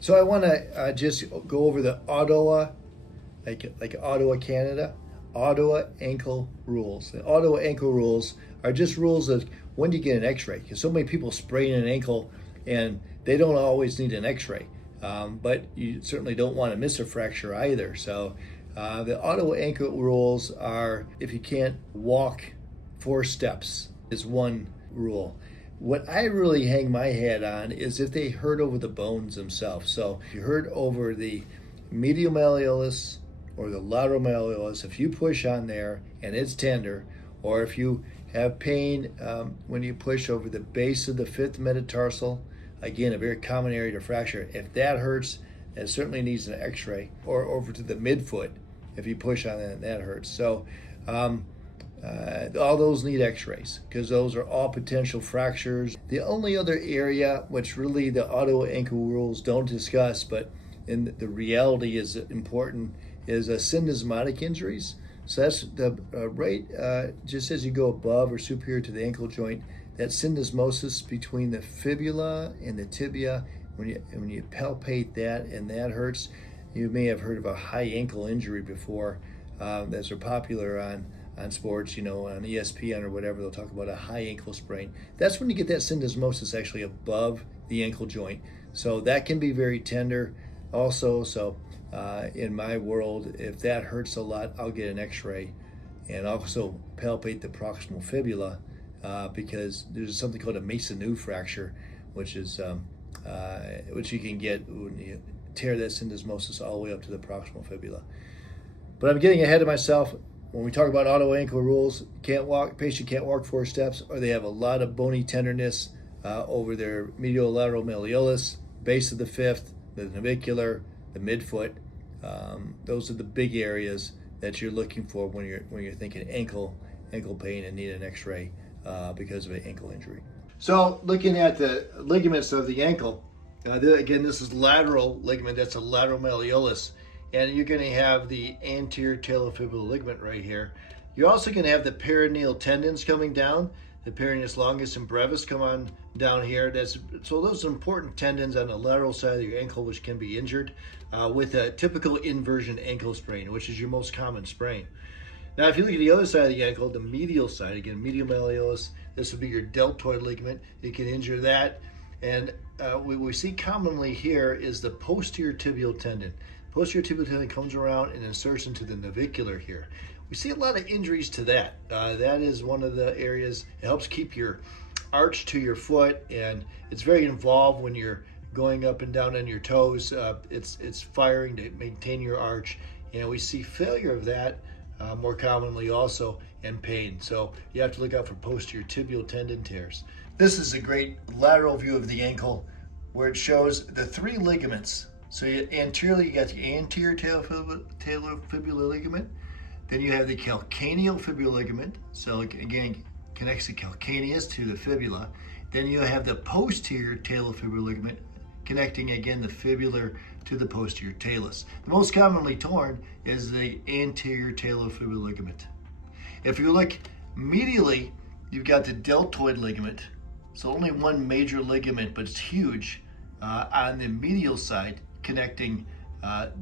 So I want to just go over the Ottawa, like Ottawa, Canada, Ottawa ankle rules. The Ottawa ankle rules are just rules of when do you get an X-ray? Because so many people sprain an ankle and they don't always need an X-ray, but you certainly don't want to miss a fracture either. So the Ottawa ankle rules are if you can't walk 4 steps is one rule. What I really hang my hat on is if they hurt over the bones themselves. So if you hurt over the medial malleolus or the lateral malleolus, if you push on there and it's tender, or if you have pain when you push over the base of the fifth metatarsal, again, a very common area to fracture. If that hurts, it certainly needs an X-ray. Or over to the midfoot, if you push on that, that hurts. So all those need X-rays because those are all potential fractures. The only other area which really the Ottawa ankle rules don't discuss, but in the reality is important, is syndesmotic injuries. So that's the just as you go above or superior to the ankle joint, that syndesmosis between the fibula and the tibia. When you palpate that and that hurts, you may have heard of a high ankle injury before. Those are popular on sports, on ESPN or whatever. They'll talk about a high ankle sprain. That's when you get that syndesmosis actually above the ankle joint. So that can be very tender also. So in my world, if that hurts a lot, I'll get an X-ray and also palpate the proximal fibula because there's something called a Mason-New fracture, which is which you can get when you tear that syndesmosis all the way up to the proximal fibula. But I'm getting ahead of myself. When we talk about Ottawa ankle rules, patient can't walk 4 steps, or they have a lot of bony tenderness over their mediolateral malleolus, base of the fifth, the navicular, the midfoot. Those are the big areas that you're looking for when you're thinking ankle pain and need an X-ray because of an ankle injury. So looking at the ligaments of the ankle, again, this is lateral ligament. That's a lateral malleolus. And you're going to have the anterior talofibular ligament right here. You're also going to have the peroneal tendons coming down. The peroneus longus and brevis come on down here. So those are important tendons on the lateral side of your ankle, which can be injured with a typical inversion ankle sprain, which is your most common sprain. Now, if you look at the other side of the ankle, the medial side, again, medial malleolus, this would be your deltoid ligament. You can injure that. And what we see commonly here is the posterior tibial tendon. Posterior tibial tendon comes around and inserts into the navicular here. We see a lot of injuries to that. That is one of the areas. It helps keep your arch to your foot, and it's very involved when you're going up and down on your toes. It's firing to maintain your arch, and we see failure of that more commonly also, and pain. So you have to look out for posterior tibial tendon tears. This is a great lateral view of the ankle where it shows the 3 ligaments. So anteriorly, you got the anterior talofibular ligament. Then you have the calcaneal fibular ligament. So again, connects the calcaneus to the fibula. Then you have the posterior talofibular ligament, connecting again the fibular to the posterior talus. The most commonly torn is the anterior talofibular ligament. If you look medially, you've got the deltoid ligament. So only one major ligament, but it's huge on the medial side, connecting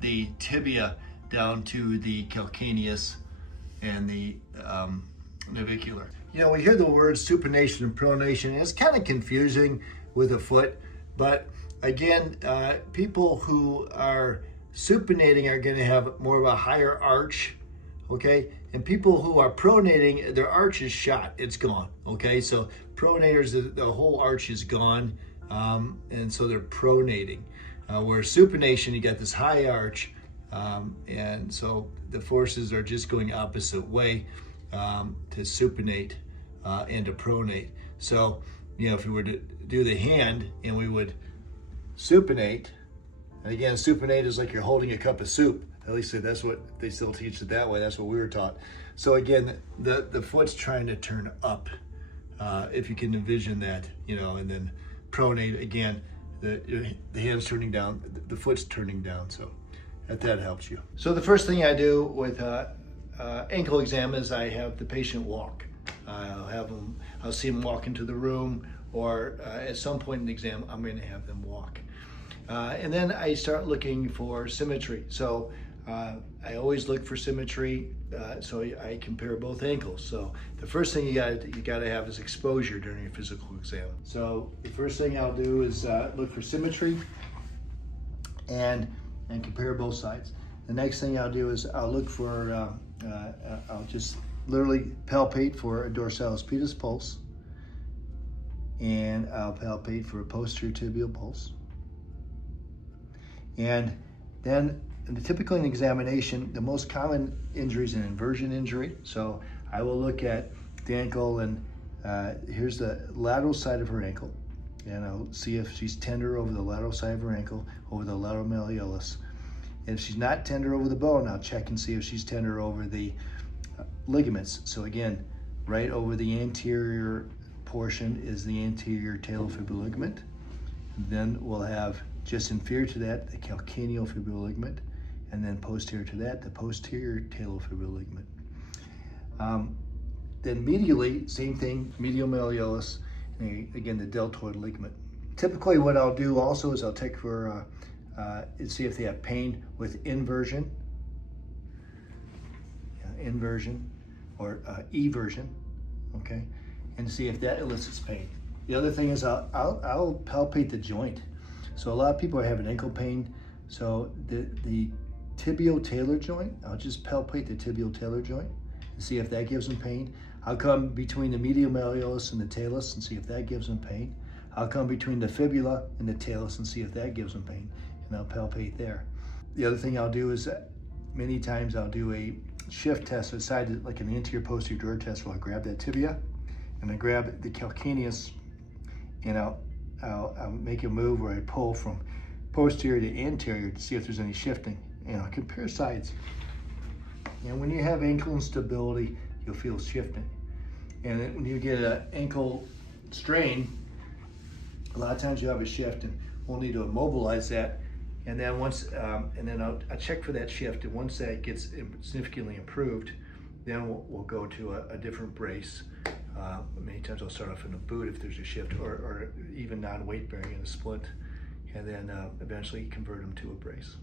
the tibia down to the calcaneus and the navicular. We hear the words supination and pronation, and it's kind of confusing with the foot, but again, people who are supinating are going to have more of a higher arch, okay? And people who are pronating, their arch is shot, it's gone, okay? So pronators, the whole arch is gone, and so they're pronating. Where supination, you got this high arch, and so the forces are just going opposite way to supinate and to pronate. So, if we were to do the hand and we would supinate, and again, supinate is like you're holding a cup of soup. At least that's what they still teach it that way. That's what we were taught. So again, the foot's trying to turn up, if you can envision that, and then pronate again. The hand's turning down, the foot's turning down, so that helps you. So the first thing I do with ankle exam is I have the patient walk. I'll see them walk into the room, or at some point in the exam, I'm going to have them walk. And then I start looking for symmetry. So I always look for symmetry, so I compare both ankles. So the first thing you got to have is exposure during your physical exam. So the first thing I'll do is look for symmetry and compare both sides. The next thing I'll do is I'll look for I'll just literally palpate for a dorsalis pedis pulse, and I'll palpate for a posterior tibial pulse. And then typically in examination, the most common injury is an inversion injury. So I will look at the ankle, and here's the lateral side of her ankle. And I'll see if she's tender over the lateral side of her ankle, over the lateral malleolus. And if she's not tender over the bone, I'll check and see if she's tender over the ligaments. So again, right over the anterior portion is the anterior talofibular ligament. Then we'll have just inferior to that, the calcaneofibular ligament, and then posterior to that, the posterior talofibular ligament. Then medially, same thing, medial malleolus, and again, the deltoid ligament. Typically what I'll do also is I'll check for, see if they have pain with inversion, or eversion, okay? And see if that elicits pain. The other thing is I'll palpate the joint. So a lot of people are having ankle pain. So the tibio-talar joint, I'll just palpate the tibio-talar joint and see if that gives them pain. I'll come between the medial malleolus and the talus and see if that gives them pain. I'll come between the fibula and the talus and see if that gives them pain, and I'll palpate there. The other thing I'll do is many times I'll do a shift test aside, like an anterior posterior drawer test, where I grab that tibia and I grab the calcaneus, and I'll make a move where I pull from posterior to anterior to see if there's any shifting, and I'll compare sides. And when you have ankle instability, you'll feel shifting. And then when you get an ankle strain, a lot of times you have a shift, and we'll need to immobilize that. And then I'll check for that shift, and once that gets significantly improved, then we'll go to a different brace. Many times I'll start off in a boot if there's a shift, or even non-weight bearing in a splint, and then eventually convert them to a brace.